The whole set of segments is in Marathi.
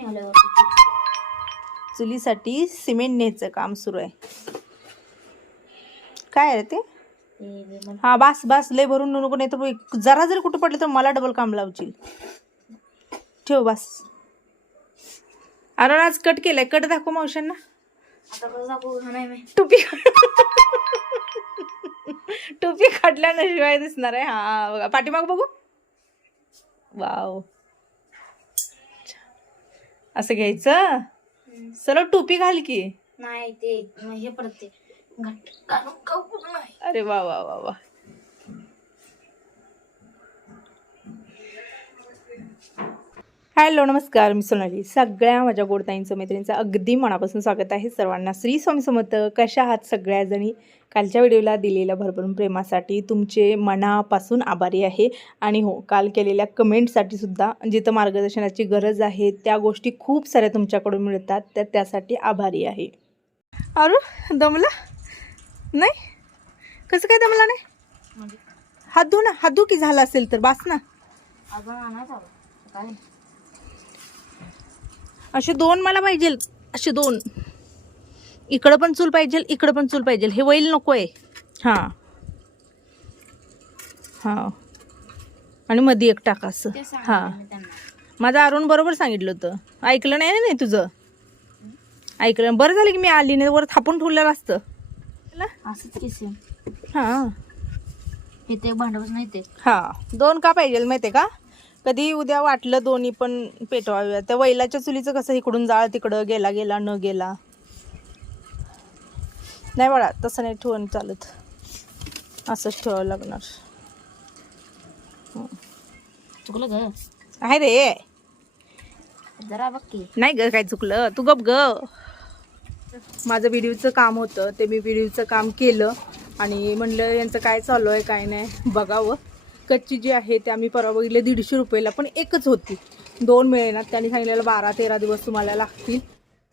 सिमेंट चुलीसाठी सिमेंट न्यायचं काम सुरू आहे. काय आहे रे ते? हा बास बास लय भरून नको नाही तर जरा जरी कुठं पडलं तर मला डबल काम लावशील. ठेव बास. अरे आज कट केलाय. कट दाखव मावशांना. टोपी टोपी काढल्याशिवाय दिसणार आहे. हा बघा पाठीमाग बघू. वाव. असं घ्यायचं? सरळ टोपी घाल की. नाही ते हे पडते अरे वा वा वा वा. हॅलो नमस्कार मी सोनाली. सगळ्या माझ्या गोडताईंचं मैत्रिणींचं अगदी मनापासून स्वागत आहे सर्वांना. श्री स्वामी समर्थ कशा आहात सगळ्याजणी? कालच्या व्हिडिओला दिलेल्या भरभरून प्रेमासाठी तुमचे मनापासून आभारी आहे. आणि हो काल केलेल्या कमेंटसाठी सुद्धा जिथं मार्गदर्शनाची गरज आहे त्या गोष्टी खूप साऱ्या तुमच्याकडून मिळतात तर त्यासाठी आभारी आहे. अरू दमला? नाही? कसं काय दमला नाही? म्हणजे? हात धु ना हात धु की झाला असेल तर बास ना अजून आणायचं हवं काय असे दोन मला पाहिजे असे दोन. इकडं पण चूल पाहिजे इकडं पण चूल पाहिजे हे वैल नको आहे हां. हां. आणि मध्ये एक टाका असं. ते हां. माझं अरुण बरोबर सांगितलं होतं. ऐकलं नाही ना नाही तुझं? ऐकलं बरं झालं की मी आली नाही वर थापून ठेवलेलं असतं. हां. इथे भांडवच नाही ते. हां. दोन का पाहिजे माहिती आहे का? कधी उद्या वाटलं दोन्ही पण पेटवाव्या त्या वैलाच्या चुलीचं कसं इकडून जाळ तिकडं गेला गेला न गेला. नाही बाळा तसं नाही ठेवून चालत. असंच ठेवावं लागणार. चुकलं ग. आहे रे. जरा बघ की. नाही ग काय चुकलं. तू गप ग. माझं व्हिडिओचं काम होतं ते मी व्हिडिओचं काम केलं आणि म्हणलं यांचं काय चालू आहे काय नाही बघावं. कच्ची जी आहे ते आम्ही परवा बघितले दीडशे रुपयाला. पण एकच होती. दोन मिळेनात त्यांनी सांगितलेलं बारा तेरा दिवस तुम्हाला लागतील.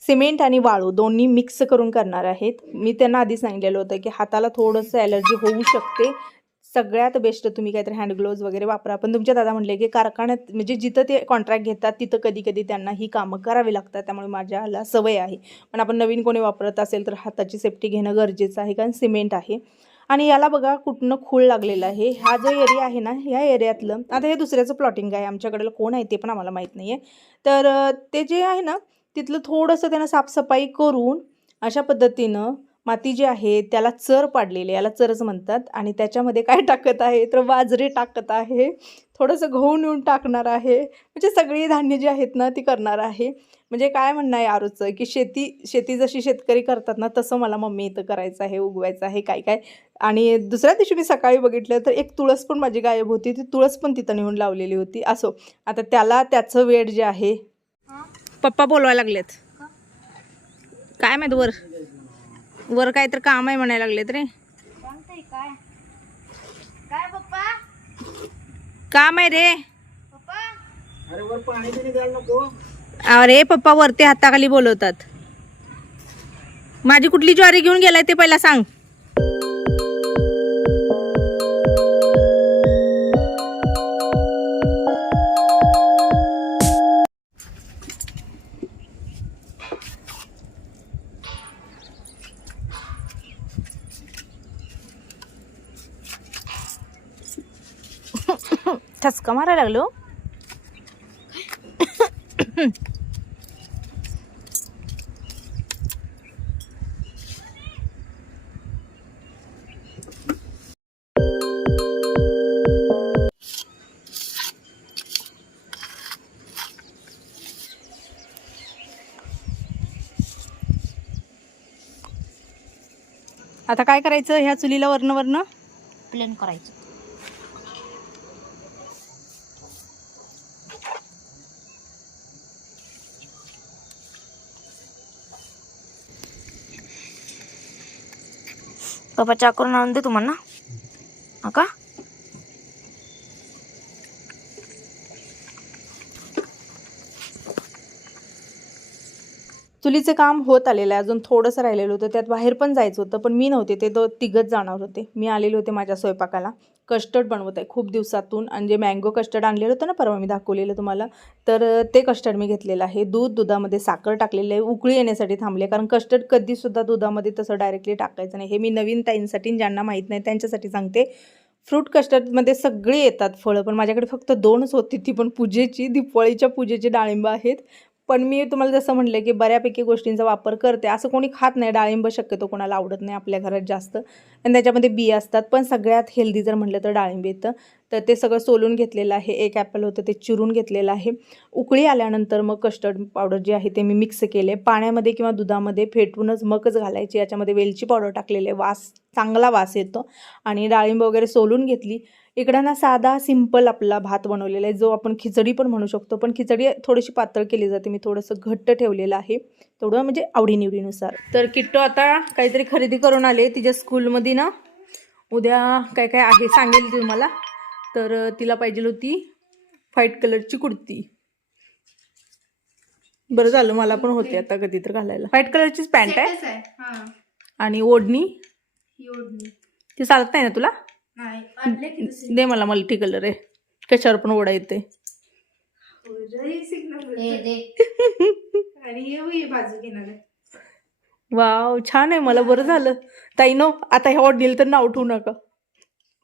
सिमेंट आणि वाळू दोन्ही मिक्स करून करणार आहेत. मी त्यांना आधी सांगितलेलं होतं की हाताला थोडंसं ॲलर्जी होऊ शकते. सगळ्यात बेस्ट तुम्ही काहीतरी हँड ग्लोव्ज वगैरे वापरा. पण तुमच्या दादा म्हणले की कारखान्यात म्हणजे जिथं ते कॉन्ट्रॅक्ट घेतात तिथं कधी कधी त्यांना ही कामं करावी लागतात. त्यामुळे माझ्याला सवय आहे. पण आपण नवीन कोणी वापरत असेल तर हाताची सेफ्टी घेणं गरजेचं आहे कारण सिमेंट आहे. आणि याला बघा कुठनं खूळ लागलेला आहे. हा जो एरिया आहे ना ह्या एरियातलं आता हे दुसऱ्याचं प्लॉटिंग आहे. आमच्याकडलं कोण आहे ते पण आम्हाला माहीत नाही आहे तर ते जे आहे ना तिथलं थोडंसं त्यानं साफसफाई करून अशा पद्धतीनं माती जी आहे त्याला चर पाडलेली आहे, याला चरच म्हणतात. आणि त्याच्यामध्ये काय टाकत आहे? तर बाजरी टाकत आहे. थोडंसं गहू नेऊन टाकणार आहे. म्हणजे सगळी धान्य जी आहेत ना ती करणार आहे. म्हणजे काय म्हणणं आहे आरूचं? की शेती शेती जशी शेतकरी करतात ना तसं मला मम्मी इथं करायचं आहे उगवायचं आहे काय काय. आणि दुसऱ्या दिवशी मी सकाळी बघितलं तर एक तुळस पण माझी गायब होती. ती तुळस पण तिथं नेऊन लावलेली होती. असो. आता त्याला त्याचं वेळ जे आहे. पप्पा बोलवायला लागलेत. काय माहीत वर? वर काय तर काम आहे म्हणायला लागलेत रे. काय? काय पप्पा? काम आहे रे. पप्पा? अरे पप्पा वरती हाताखाली बोलवतात. माझी कुठली ज्वारी घेऊन गेलाय ते पहिला सांग. ठसका मारायला लागलो. आता काय करायचं? ह्या चुलीला वर्ण वर्ण प्लेन करायचं. पप्पा चा करून आणून दे तुम्हाला हा का? चुलीचं काम होत आलेलं आहे. अजून थोडंसं राहिलेलं होतं. त्यात बाहेर पण जायचं होतं पण मी नव्हते. ते दो तिघच जाणार होते. मी आलेले होते माझ्या स्वयंपाकाला. कस्टर्ड बनवत आहे खूप दिवसातून. आणि जे मँगो कस्टर्ड आणलेलं होतं ना परवा मी दाखवलेलं तुम्हाला तर ते कस्टर्ड मी घेतलेलं आहे. दूध दुधामध्ये साखर टाकलेलं आहे. उकळी येण्यासाठी थांबले. कारण कस्टर्ड कधीसुद्धा दुधामध्ये तसं डायरेक्टली टाकायचं नाही. हे मी नवीन ताईंसाठी ज्यांना माहीत नाही त्यांच्यासाठी सांगते. फ्रूट कस्टर्डमध्ये सगळे येतात फळं पण माझ्याकडे फक्त दोनच होती ती. पण पूजेची दिपवाळीच्या पूजेची डाळिंब आहेत. पण मी तुम्हाला जसं म्हटलं की बऱ्यापैकी गोष्टींचा वापर करते. असं कोणी खात नाही. डाळिंब शक्यतो कोणाला आवडत नाही आपल्या घरात जास्त. आणि त्याच्यामध्ये बिया असतात. पण सगळ्यात हेल्दी जर म्हटलं तर डाळिंब येतं. तर ते सगळं सोलून घेतलेलं आहे. एक ॲपल होतं ते चिरून घेतलेलं आहे. उकळी आल्यानंतर मग कस्टर्ड पावडर जे आहे ते मी मिक्स केले. पाण्यामध्ये किंवा दुधामध्ये फेटूनच मगच घालायची. याच्यामध्ये वेलची पावडर टाकलेले. वास चांगला वास येतो. आणि डाळिंब वगैरे सोलून घेतली. इकडं ना साधा सिंपल आपला भात बनवलेला आहे. जो आपण खिचडी पण म्हणू शकतो. पण खिचडी थोडीशी पातळ केली जाते. मी थोडंसं घट्ट ठेवलेलं आहे. थोडं म्हणजे आवडीनिवडीनुसार. तर किट्टो आता काहीतरी खरेदी करून आले. तिच्या स्कूलमध्ये ना उद्या काय काय आहे सांगेल तुम्हाला मला. तर तिला पाहिजे होती व्हाईट कलरची कुर्ती. बरं झालं मला पण होते आता कधी तर घालायला. व्हाईट कलरचीच पॅन्ट आहे. हा. आणि ओढणी? ही ओढणी. ती चालत नाही ना तुला? दे मला मल्टी कलर आहे. कशावर पण ओढा येते. हे दे आणि हे ही बाजू घेणार आहे. वाव छान आहे मला बरं झालं. ताई नो आता ह्या ओढणीला तर नाव ठेवू नका.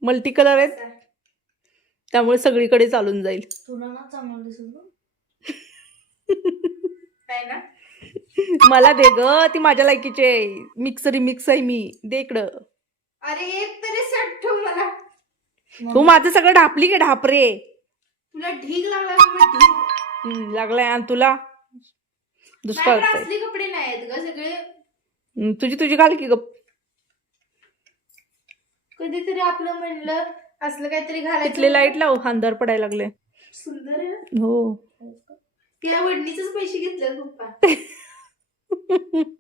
मल्टी कलर आहेत. त्यामुळे सगळीकडे चालून जाईल. तुला ना चांगलं दिसत आहे ना? मला दे ग ती माझ्या लायकीची आहे. मिक्स आहे मी. दे इकडं. अरे एक तरी सेट मला. तू माझं सगळं ढापली की ढापरे तुला ढीग लागला लागलाय आणि तुला? दुष्काळ कपडे नाही आहेत ग सगळे. तुझी तुझी घाल की गप. कधीतरी आपलं म्हणलं असलं काहीतरी तिथले घालायचं लाइट लाव अंधार पडायला लागले. सुंदर आहे ना? हो. त्या वडणीचेच पैसे घेतले पप्पा.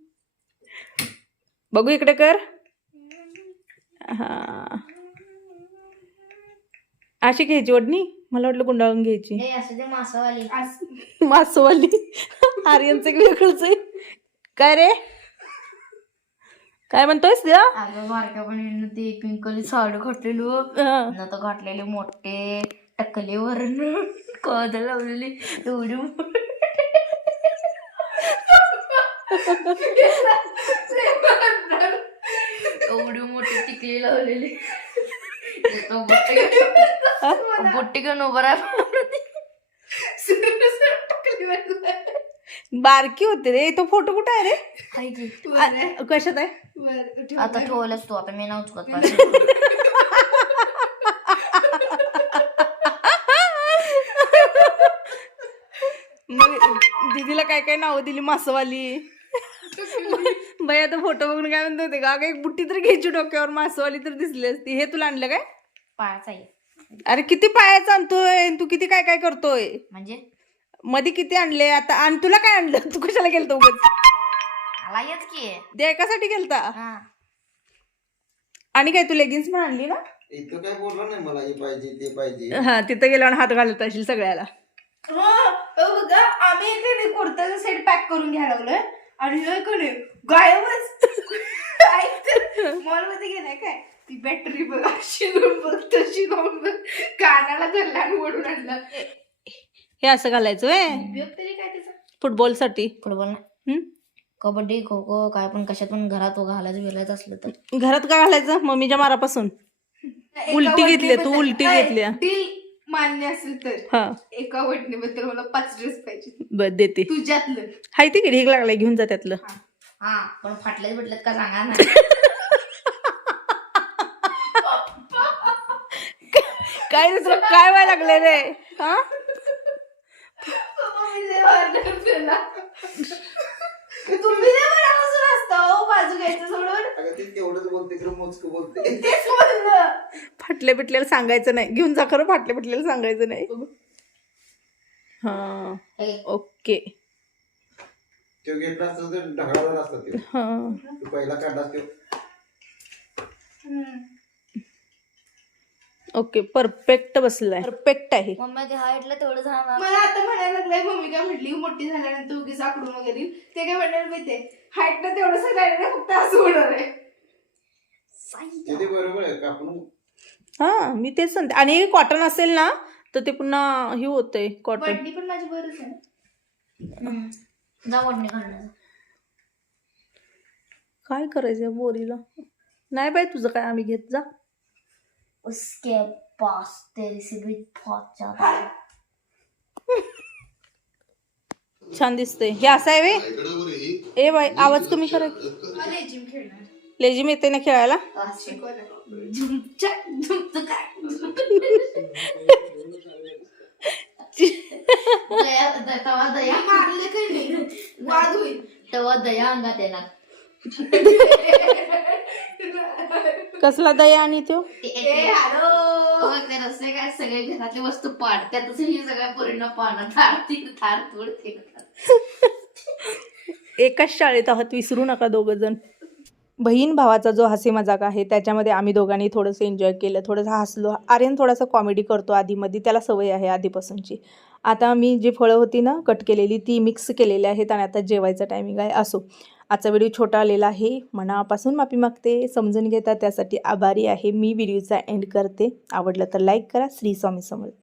बघू इकडे कर. हा. अशी घ्यायची ओढणी मला वाटलं गुंडाळून घ्यायची. हे असं मासावाली. असं मासवाली. आर्यनचं एक वेगळंच आहे. काय रे? काय म्हणतोयस त्या अगं बारक्या पण ते पिंक कलर साडी घातलेलो हा. न तर घातलेले मोठे टकलेवर कद लावलेली एवढी. एवढी मोठी टिकली लावलेली. बुट्टी घेऊन- उभा राहिला. बारकी होते रे. तो फोटो कुठे आहे रे? कशात आहे? आता ठेवलंच तू आता मी नाही. मग दीदीला काय काय नावं दिली मासवाली? बाई आता फोटो बघून काय म्हणत होते का? अगं एक बुट्टी तरी घ्यायची डोक्यावर मासवाली तर दिसली असती. हे तुला आणलं काय? पायाचा आहे अरे किती पायाचं आणतोय तू किती काय काय करतोय? म्हणजे? मध्ये किती आणले? आता आणि तुला काय आणलं? तू कशाला गेलतो उगाच? मला येत की. ते एकासाठी गेलता? हा. आणि काय तू लेगिन्स पण आणली ना? इतकं काय बोललं नाही मला हे पाहिजे ते पाहिजे. हा तिथं गेल्यावर हात घालत असेल सगळ्याला. हो, अहो बघा आम्ही इथे कुर्ताचा सेट पॅक करून घ्यायला लागलोय. आणि हे कोणी गायबच. मॉलमध्ये गेलाय काय? ती बॅटरी बघ अशी लावून बघ तशी लावून बघ कानाला धरला आणि ओढून आणला. हे असं घालायचं व्हय उपयोग तरी काय त्याचा? फुटबॉलसाठी फुटबॉल हम्म? कबड्डी खो खो काय पण कशात पण घरात घालायचं बिलायचं असलं तर. घरात काय घालायचं? मम्मीच्या मारापासून. उलटी घेतली तू, उलटी घेतल्या. डील मान्य असेल तर. हा. एका वडणीबद्दल मला पाच ड्रेस पाहिजे बर देते. तुझ्यातलं. हाय ती की ढीग लागलाय घेऊन जा त्यातलं. हा. पण फाटल्यात बिटल्यात का सांगा ना काय दुसरं काय व्हायला लागले रे? हा? मी लय. तुम्ही लय मनापासून असता हो बाजू घ्यायचं सोडून. अगं ते तेवढंच बोलते खरं मोजकं बोलते. तेच म्हणलं. फाटल्या पिटल्याला सांगायचं नाही. घेऊन जा खरं फाटल्या पिटल्याला सांगायचं नाही. हा. हे, ओके. तो घेतला असता तर असता हा. तू पहिला काढला तो. ओके परफेक्ट बसलाय. परफेक्ट आहे. मम्मी ते हाईटला तेवढं झालं. मला आता म्हणायला लागलंय मम्मी काय म्हटली मोठी झाल्यानंतर उगीच आकडून वगैरे. ते काय म्हणायला माहितीये हाईट ना तेवढंच राहिलं ना फक्त असं होणार आहे. ते बरोबर आहे कापून हा मी तेच सांगते आणि कॉटन असेल ना तर ते पुन्हा हे होतंय कॉटन पण माझी बरंच आहे. जा काय करायचं बोरीला? नाही बाई तुझं काय आम्ही घेत जा. उसके पास तेरी से भी बहुत ज्यादा है. छान दिसतंय हे असं आहे वे ए बाई आवाज कमी करा अरे जिम खेळणार लेजिम येते ना खेळायला शिकवलं झुमच्या झुमचं काय दया द- तेव्हा दया मारले काही नाही वाद होईल तेव्हा दया अंगात येणार कसला दया आणि तो? ए हॅलो. मग ते रस्ते काय? सगळे घरातली वस्तू पाडत्यातच ही सगळ्या पाहणं थार एकाच शाळेत आहात विसरू नका दोघं जण बहीण भावाचा जो हसी मजाक आहे त्याच्यामध्ये आम्ही दोघांनी थोडंसं एन्जॉय केलं. थोडंसं हसलो. आर्यन थोडासा कॉमेडी करतो आधीमध्ये. त्याला सवय आहे आधीपासूनची. आता मी जी फळं होती ना कट केलेली ती मिक्स केलेली आहेत आणि आता जेवायचा टायमिंग आहे. असो. आजचा व्हिडिओ छोटा आलेला आहे. मनापासून माफी मागते. समजून घेता त्यासाठी आभारी आहे. मी व्हिडिओचा एंड करते. आवडलं तर लाईक करा. श्री स्वामी समर्थ.